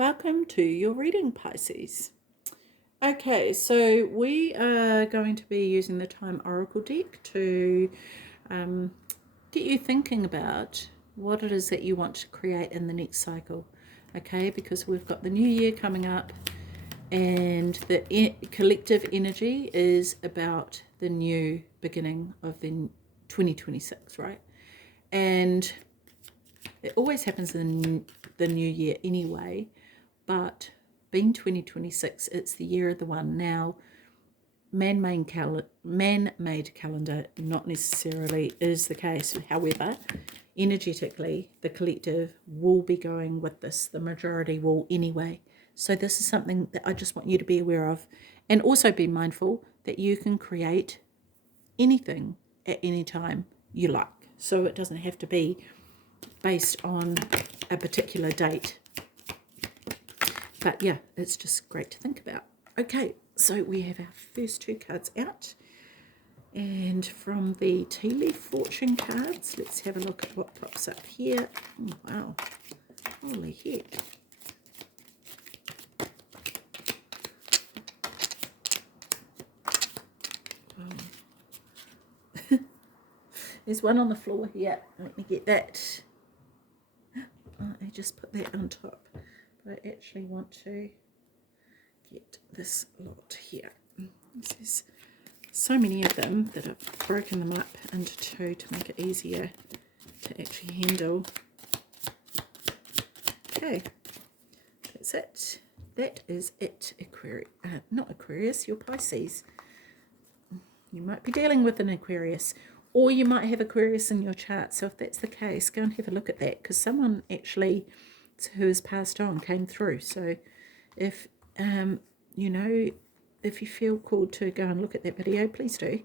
Welcome to your reading, Pisces. Okay, so we are going to be using the Time Oracle deck to get you thinking about what it is that you want to create in the next cycle. Okay, because we've got the new year coming up and the collective energy is about the new beginning of the 2026, right? And it always happens in the new year anyway, but being 2026, it's the year of the one. Now, man-made calendar not necessarily is the case. However, energetically, the collective will be going with this. The majority will anyway. So this is something that I just want you to be aware of. And also be mindful that you can create anything at any time you like. So it doesn't have to be based on a particular date. But yeah, it's just great to think about. Okay, so we have our first two cards out. And from the Tea Leaf Fortune cards, let's have a look at what pops up here. Oh, wow. Holy heck. Oh. There's one on the floor here. Let me get that. Oh, I just put that on top. But I actually want to get this lot here. There's so many of them that I've broken them up into two to make it easier to actually handle. Okay, that's it. That is it, Aquarius. Not Aquarius, you're Pisces. You might be dealing with an Aquarius, or you might have Aquarius in your chart. So if that's the case, go and have a look at that, because someone actually who has passed on came through. So if if you feel called to go and look at that video, please do.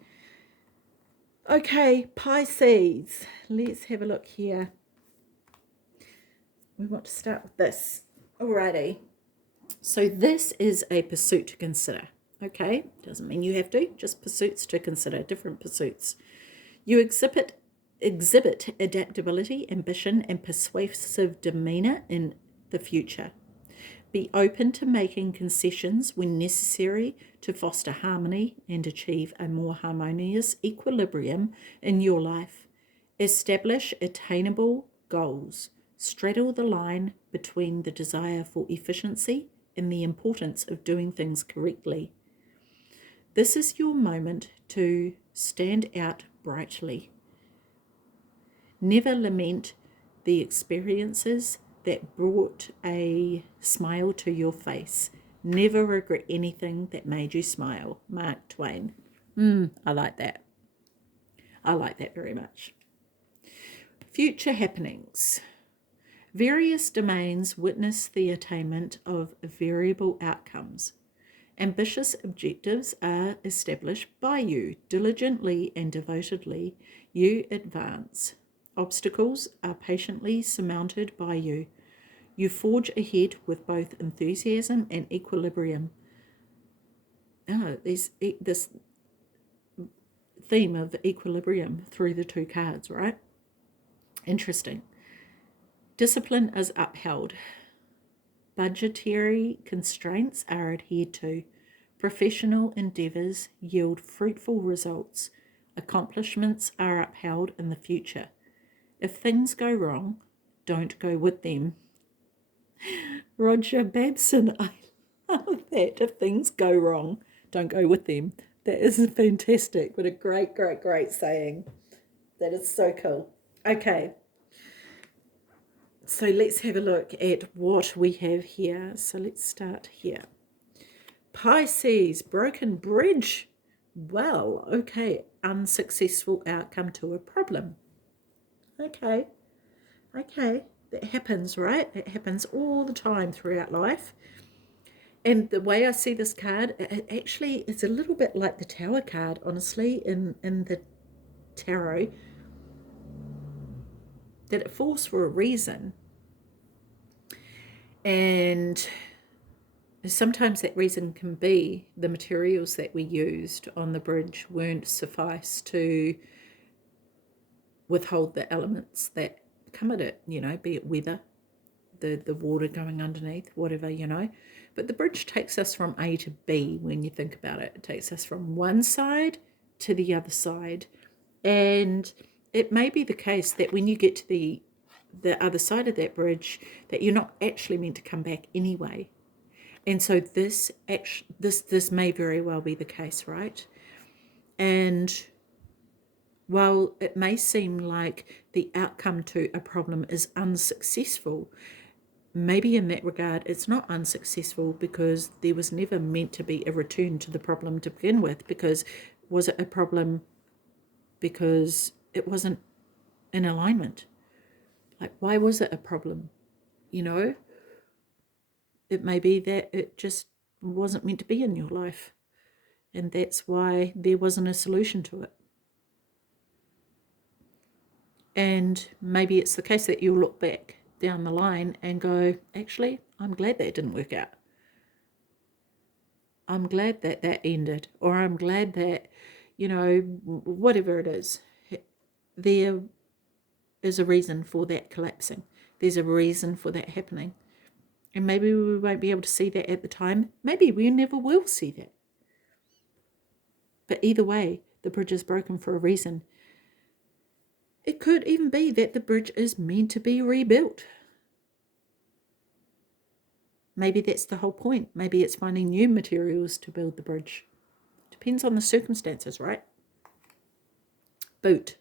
Okay, Pisces, let's have a look here. We want to start with this. Alrighty, so this is a pursuit to consider. Okay, doesn't mean you have to, just pursuits to consider, different pursuits. You exhibit adaptability, ambition, and persuasive demeanor in the future. Be open to making concessions when necessary to foster harmony and achieve a more harmonious equilibrium in your life. Establish attainable goals. Straddle the line between the desire for efficiency and the importance of doing things correctly. This is your moment to stand out brightly. Never lament the experiences that brought a smile to your face. Never regret anything that made you smile. Mark Twain. I like that. I like that very much. Future happenings. Various domains witness the attainment of variable outcomes. Ambitious objectives are established by you. Diligently and devotedly, you advance. Obstacles are patiently surmounted by you. You forge ahead with both enthusiasm and equilibrium. There's this theme of equilibrium through the two cards, right? Interesting. Discipline is upheld. Budgetary constraints are adhered to. Professional endeavours yield fruitful results. Accomplishments are upheld in the future. If things go wrong, don't go with them. Roger Babson, I love that. If things go wrong, don't go with them. That is fantastic. What a great, great, great saying. That is so cool. Okay. So let's have a look at what we have here. So let's start here. Pisces, broken bridge. Well, okay. Unsuccessful outcome to a problem. Okay. That happens, right? It happens all the time throughout life. And the way I see this card, it's a little bit like the Tower card, honestly, in the tarot, that it falls for a reason. And sometimes that reason can be the materials that we used on the bridge weren't suffice to withhold the elements that come at it, be it weather, the water going underneath, whatever, you know. But the bridge takes us from A to B when you think about it. It takes us from one side to the other side. And it may be the case that when you get to the other side of that bridge, that you're not actually meant to come back anyway. And so this may very well be the case, right? And while it may seem like the outcome to a problem is unsuccessful, maybe in that regard it's not unsuccessful, because there was never meant to be a return to the problem to begin with. Because was it a problem because it wasn't in alignment? Like, why was it a problem? You know, it may be that it just wasn't meant to be in your life, and that's why there wasn't a solution to it. And maybe it's the case that you'll look back down the line and go, actually, I'm glad that didn't work out. I'm glad that that ended, or I'm glad that, you know, whatever it is, there is a reason for that collapsing. There's a reason for that happening. And maybe we won't be able to see that at the time. Maybe we never will see that. But either way, the bridge is broken for a reason. It could even be that the bridge is meant to be rebuilt. Maybe that's the whole point. Maybe it's finding new materials to build the bridge. Depends on the circumstances, right? Boot.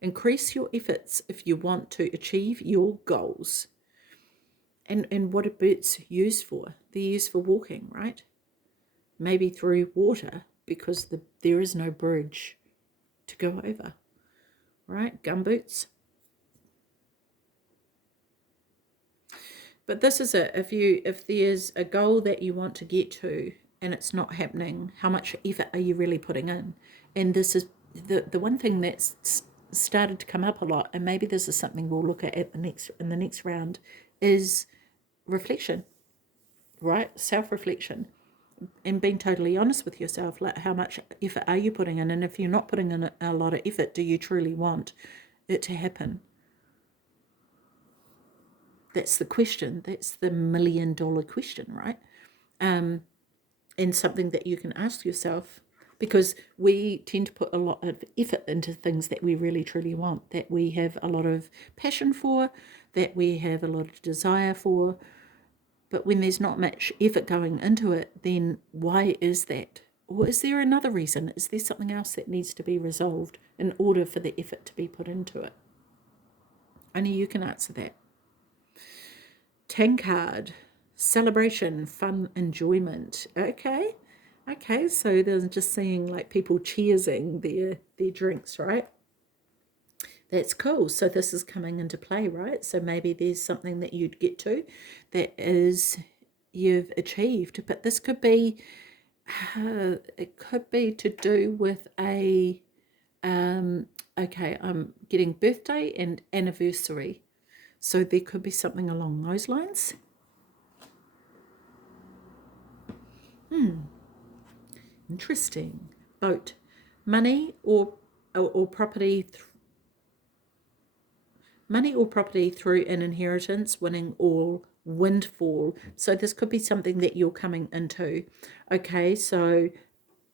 Increase your efforts if you want to achieve your goals. And what are boots used for? They're used for walking, right? Maybe through water, because there is no bridge to go over, right? Gumboots. But this is it. If there's a goal that you want to get to and it's not happening, how much effort are you really putting in? And this is the one thing that's started to come up a lot, and maybe this is something we'll look at in the next round, is reflection, right? Self-reflection, and being totally honest with yourself. Like, how much effort are you putting in? And if you're not putting in a lot of effort, do you truly want it to happen? That's the question. That's the $1 million question, right? And something that you can ask yourself, because we tend to put a lot of effort into things that we really truly want, that we have a lot of passion for, that we have a lot of desire for. But when there's not much effort going into it, then why is that? Or is there another reason? Is there something else that needs to be resolved in order for the effort to be put into it? Only you can answer that. Tankard, celebration, fun, enjoyment. Okay, so there's just seeing like people cheersing their drinks, right? That's cool. So this is coming into play, right? So maybe there's something that you'd get to that is you've achieved, but this could be it could be to do with a okay, I'm getting birthday and anniversary. So there could be something along those lines. Interesting. Boat. Money or property. Money or property through an inheritance, winning, or windfall. So this could be something that you're coming into. Okay, so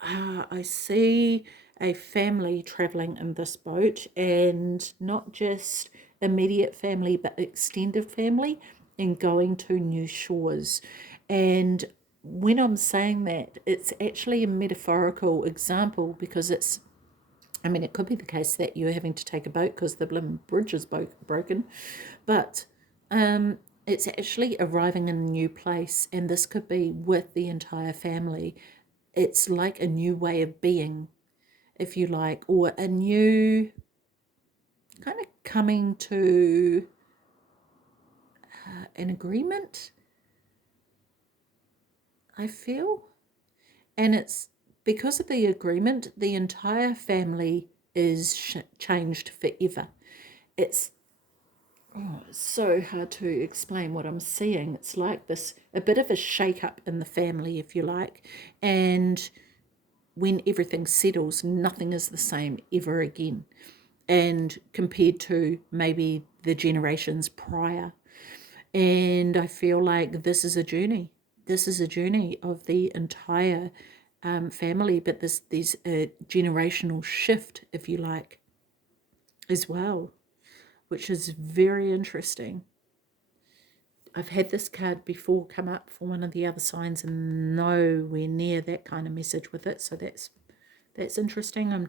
I see a family traveling in this boat, and not just immediate family, but extended family, and going to new shores. And when I'm saying that, it's actually a metaphorical example, because it's, I mean, it could be the case that you're having to take a boat because the bridge is broken, but it's actually arriving in a new place, and this could be with the entire family. It's like a new way of being, if you like, or a new kind of coming to an agreement, I feel. And it's because of the agreement, the entire family is changed forever. It's so hard to explain what I'm seeing. It's like this, a bit of a shake-up in the family, if you like. And when everything settles, nothing is the same ever again. And compared to maybe the generations prior. And I feel like this is a journey. This is a journey of the entire family, but there's a generational shift, if you like, as well, which is very interesting. I've had this card before come up for one of the other signs and nowhere near that kind of message with it. So that's interesting. I'm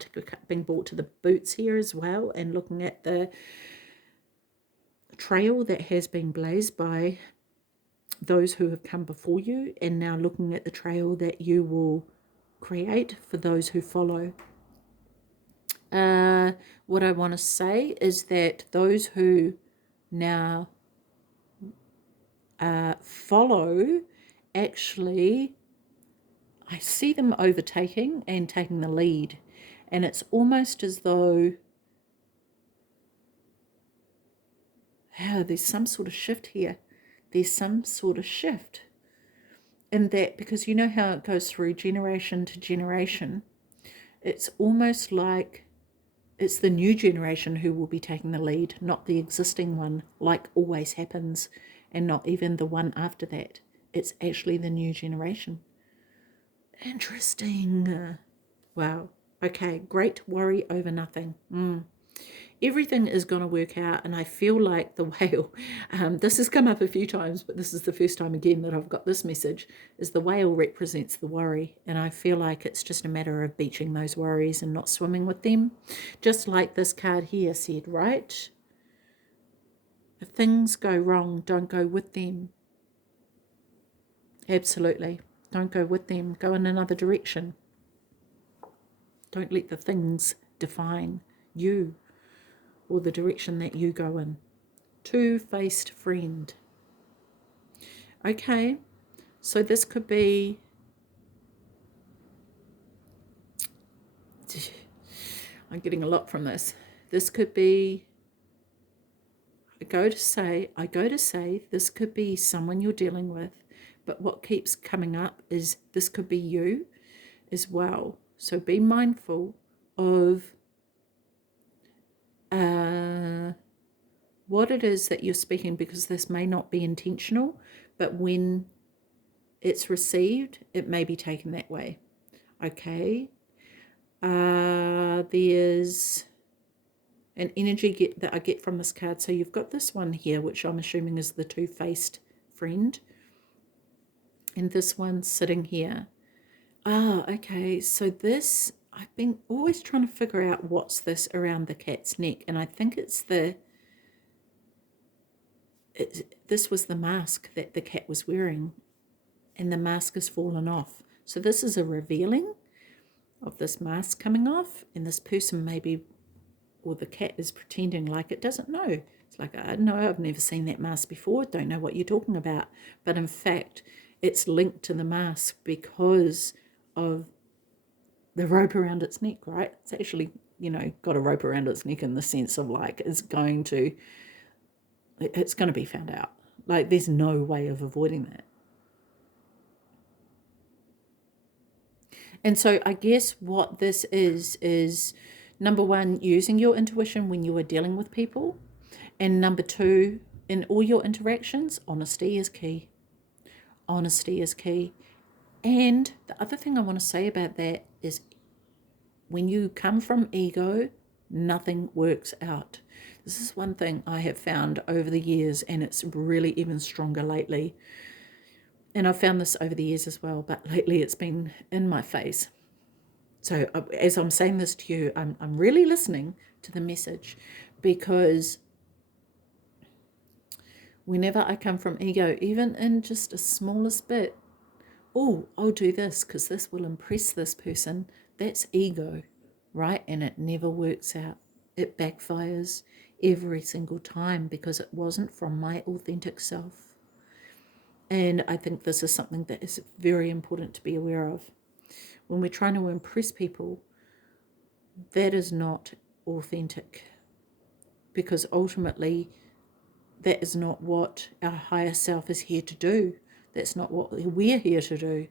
being brought to the boots here as well and looking at the trail that has been blazed by those who have come before you, and now looking at the trail that you will create for those who follow. What I want to say is that those who now follow, actually, I see them overtaking and taking the lead. And it's almost as though there's some sort of shift here. There's some sort of shift. And that, because you know how it goes through generation to generation, it's almost like it's the new generation who will be taking the lead, not the existing one, like always happens, and not even the one after that. It's actually the new generation. Interesting. Wow. Okay, great worry over nothing. Everything is going to work out, and I feel like the whale, this has come up a few times, but this is the first time again that I've got this message, is the whale represents the worry, and I feel like it's just a matter of beaching those worries and not swimming with them, just like this card here said, right? If things go wrong, don't go with them. Absolutely. Don't go with them. Go in another direction. Don't let the things define you or the direction that you go in. Two-faced friend. Okay, so this could be, I'm getting a lot from this. This could be, I go to say this could be someone you're dealing with, but what keeps coming up is this could be you as well. So be mindful of what it is that you're speaking, because this may not be intentional, but when it's received, it may be taken that way. Okay. There's an energy that I get from this card. So you've got this one here, which I'm assuming is the two-faced friend. And this one sitting here. Okay. So this, I've been always trying to figure out what's this around the cat's neck. And I think it's this was the mask that the cat was wearing. And the mask has fallen off. So this is a revealing of this mask coming off. And this person maybe, or the cat is pretending like it doesn't know. It's like, I don't know, I've never seen that mask before, don't know what you're talking about. But in fact, it's linked to the mask because of the rope around its neck, right? It's actually, got a rope around its neck in the sense of like it's going to be found out. Like there's no way of avoiding that. And so I guess what this is number one, using your intuition when you are dealing with people. And number two, in all your interactions, honesty is key. Honesty is key. And the other thing I want to say about that is when you come from ego, nothing works out. This is one thing I have found over the years, and it's really even stronger lately. And I've found this over the years as well, but lately it's been in my face. So as I'm saying this to you, I'm really listening to the message, because whenever I come from ego, even in just a smallest bit, oh, I'll do this because this will impress this person. That's ego, right? And it never works out. It backfires every single time because it wasn't from my authentic self. And I think this is something that is very important to be aware of. When we're trying to impress people, that is not authentic, because ultimately that is not what our higher self is here to do. That's not what we're here to do.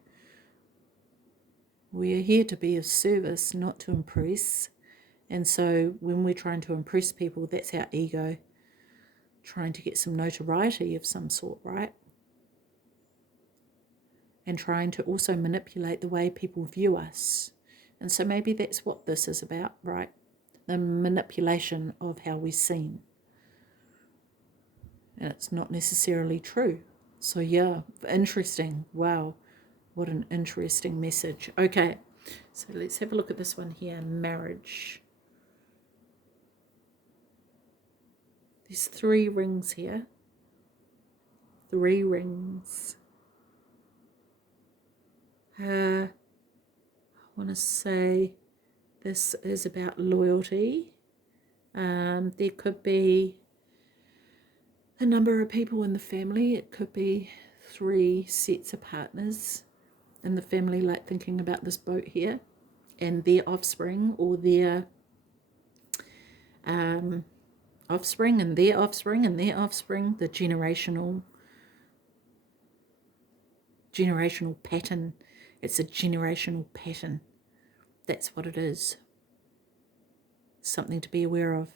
We are here to be of service, not to impress. And so when we're trying to impress people, that's our ego. trying to get some notoriety of some sort, right? And trying to also manipulate the way people view us. And so maybe that's what this is about, right? The manipulation of how we're seen. And it's not necessarily true. So yeah, interesting. Wow, what an interesting message. Okay, so let's have a look at this one here, marriage. There's 3 rings here. 3 rings. I want to say this is about loyalty. There could be a number of people in the family. It could be 3 sets of partners in the family, like thinking about this boat here, and their offspring, or their offspring and their offspring and their offspring, the generational pattern. It's a generational pattern. That's what it is. Something to be aware of,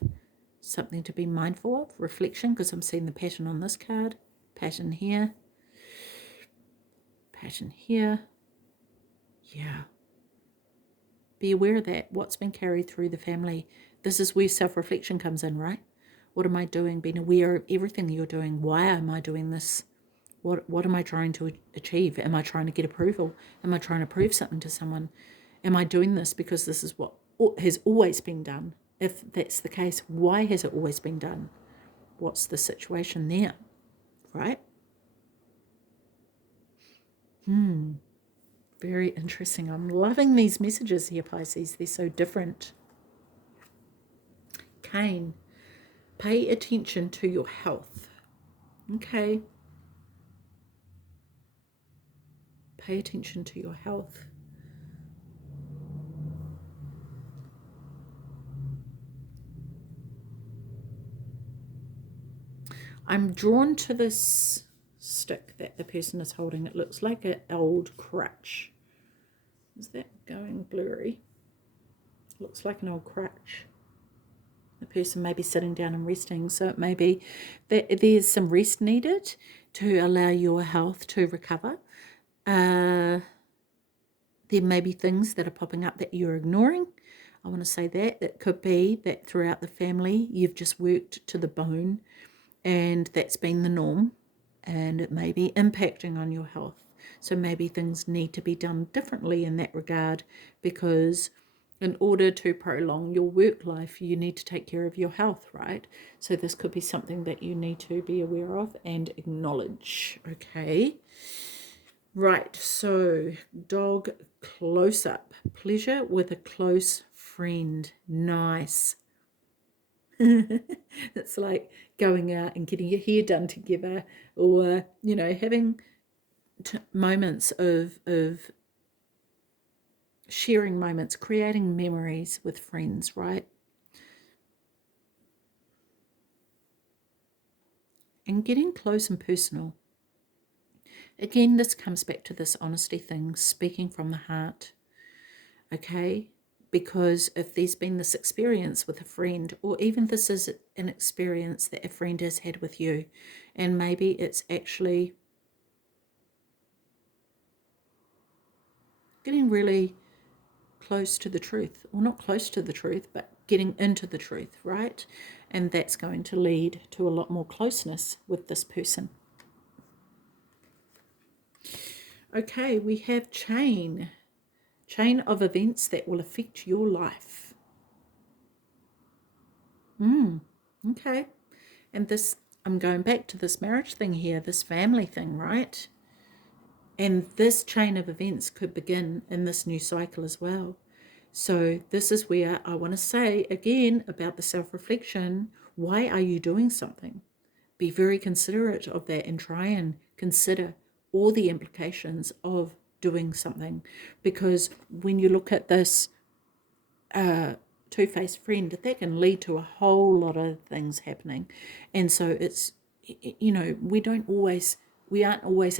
something to be mindful of, reflection, because I'm seeing the pattern on this card, pattern here, pattern here. Yeah. Be aware of that, what's been carried through the family. This is where self-reflection comes in, right? What am I doing? Being aware of everything you're doing. Why am I doing this? What am I trying to achieve? Am I trying to get approval? Am I trying to prove something to someone? Am I doing this because this is what has always been done? If that's the case, why has it always been done? What's the situation there, right? Very interesting. I'm loving these messages here, Pisces. They're so different. Cain, pay attention to your health. Okay. Pay attention to your health. I'm drawn to this stick that the person is holding. It looks like an old crutch. Is that going blurry? Looks like an old crutch. The person may be sitting down and resting, so it may be that there's some rest needed to allow your health to recover. There may be things that are popping up that you're ignoring. I want to say that. It could be that throughout the family you've just worked to the bone and that's been the norm, and it may be impacting on your health. So maybe things need to be done differently in that regard, because in order to prolong your work life, you need to take care of your health, right? So this could be something that you need to be aware of and acknowledge. Okay. Right, so dog close-up. Pleasure with a close friend. Nice. It's like going out and getting your hair done together, or, you know, having moments of sharing moments, creating memories with friends, right? And getting close and personal. Again, this comes back to this honesty thing, speaking from the heart, okay? Because if there's been this experience with a friend, or even this is an experience that a friend has had with you, and maybe it's actually getting really close to the truth, or not close to the truth, but getting into the truth, right? And that's going to lead to a lot more closeness with this person. Okay, we have chain of events that will affect your life. Okay. And this, I'm going back to this marriage thing here, this family thing, right? And this chain of events could begin in this new cycle as well. So this is where I want to say again about the self-reflection. Why are you doing something? Be very considerate of that and try and consider all the implications of doing something. Because when you look at this two-faced friend, that can lead to a whole lot of things happening. And so it's, you know, we aren't always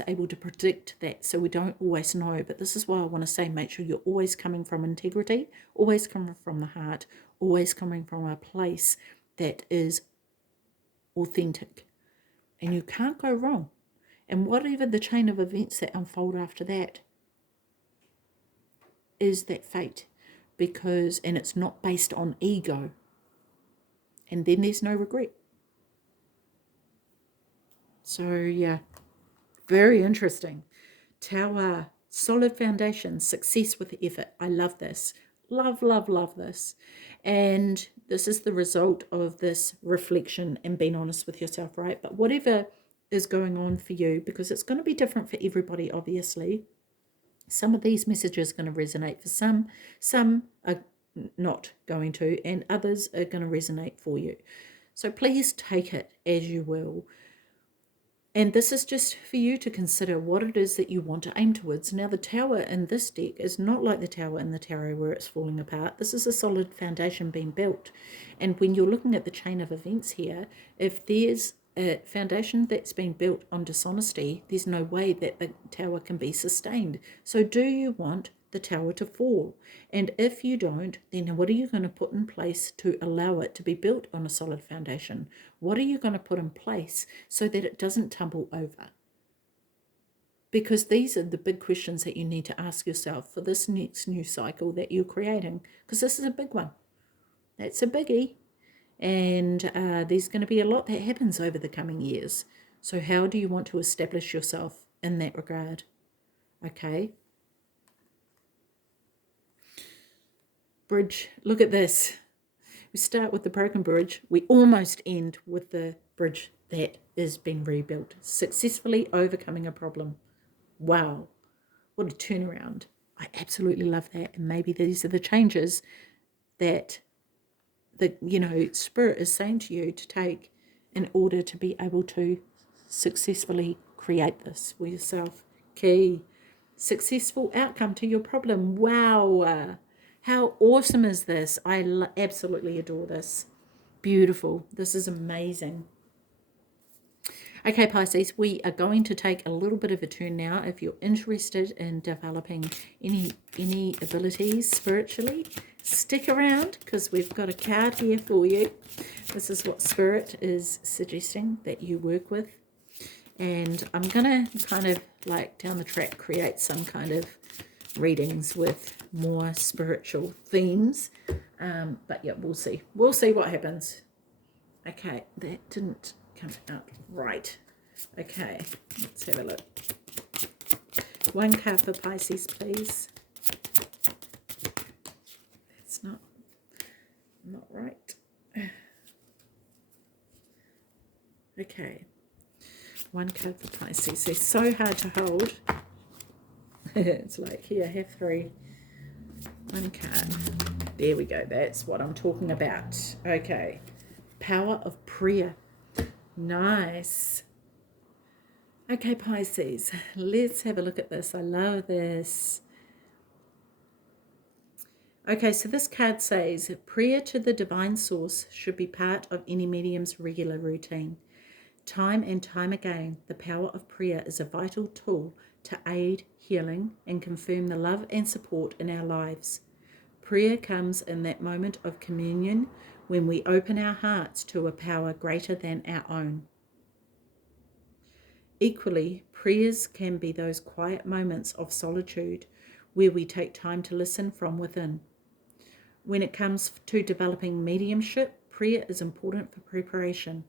able to predict that, so we don't always know. But this is why I want to say, make sure you're always coming from integrity, always coming from the heart, always coming from a place that is authentic. And you can't go wrong. And whatever the chain of events that unfold after that is that fate. And it's not based on ego. And then there's no regret. So, yeah, very interesting. Tower, solid foundation, success with effort. I love this. Love, love, love this. And this is the result of this reflection and being honest with yourself, right? But whatever is going on for you, because it's going to be different for everybody, obviously. Some of these messages are going to resonate for some are not going to, and others are going to resonate for you. So please take it as you will. And this is just for you to consider what it is that you want to aim towards. Now, the tower in this deck is not like the tower in the tarot where it's falling apart. This is a solid foundation being built. And when you're looking at the chain of events here, if there's a foundation that's been built on dishonesty, there's no way that the tower can be sustained. So do you want the tower to fall? And if you don't, then what are you going to put in place to allow it to be built on a solid foundation? What are you going to put in place so that it doesn't tumble over? Because these are the big questions that you need to ask yourself for this next new cycle that you're creating, because this is a big one. That's a biggie. And there's going to be a lot that happens over the coming years. So how do you want to establish yourself in that regard? Okay. Bridge, look at this. We start with the broken bridge. We almost end with the bridge that is being rebuilt, successfully overcoming a problem. Wow, what a turnaround. I absolutely love that. And maybe these are the changes that Spirit is saying to you to take in order to be able to successfully create this for yourself. Key. Successful outcome to your problem. Wow. How awesome is this? I absolutely adore this. Beautiful. This is amazing. Okay, Pisces, we are going to take a little bit of a turn now. If you're interested in developing any abilities spiritually, stick around because we've got a card here for you. This is what Spirit is suggesting that you work with. And I'm going to kind of like down the track create some kind of readings with more spiritual themes. But yeah, we'll see. We'll see what happens. Okay, that didn't come out right. Okay, let's have a look. One card for Pisces, please. That's not right. Okay, one card for Pisces. They're so hard to hold. It's like, here, have three. One card. There we go. That's what I'm talking about. Okay. Power of prayer. Nice. Okay, Pisces. Let's have a look at this. I love this. Okay, so this card says, prayer to the divine source should be part of any medium's regular routine. Time and time again, the power of prayer is a vital tool to aid healing and confirm the love and support in our lives. Prayer comes in that moment of communion when we open our hearts to a power greater than our own. Equally, prayers can be those quiet moments of solitude where we take time to listen from within. When it comes to developing mediumship, prayer is important for preparation.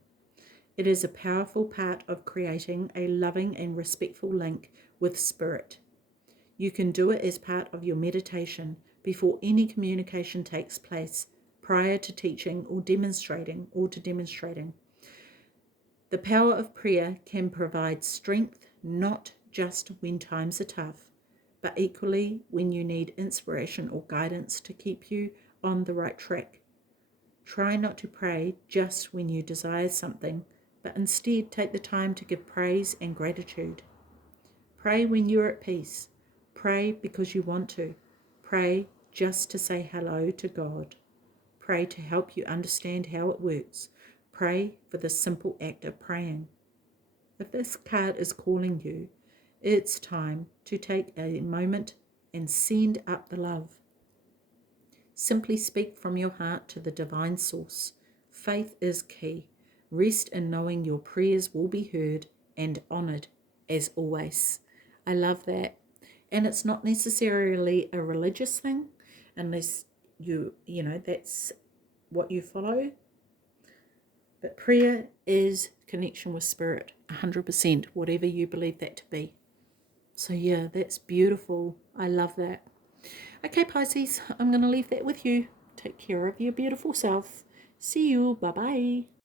It is a powerful part of creating a loving and respectful link with Spirit. You can do it as part of your meditation before any communication takes place, prior to teaching or demonstrating. The power of prayer can provide strength not just when times are tough, but equally when you need inspiration or guidance to keep you on the right track. Try not to pray just when you desire something, but instead take the time to give praise and gratitude. Pray when you're at peace. Pray because you want to. Pray just to say hello to God. Pray to help you understand how it works. Pray for the simple act of praying. If this card is calling you, it's time to take a moment and send up the love. Simply speak from your heart to the divine source. Faith is key. Rest in knowing your prayers will be heard and honoured as always. I love that. And it's not necessarily a religious thing unless that's what you follow. But prayer is connection with spirit, 100%, whatever you believe that to be. So yeah, that's beautiful. I love that. Okay, Pisces, I'm going to leave that with you. Take care of your beautiful self. See you. Bye-bye.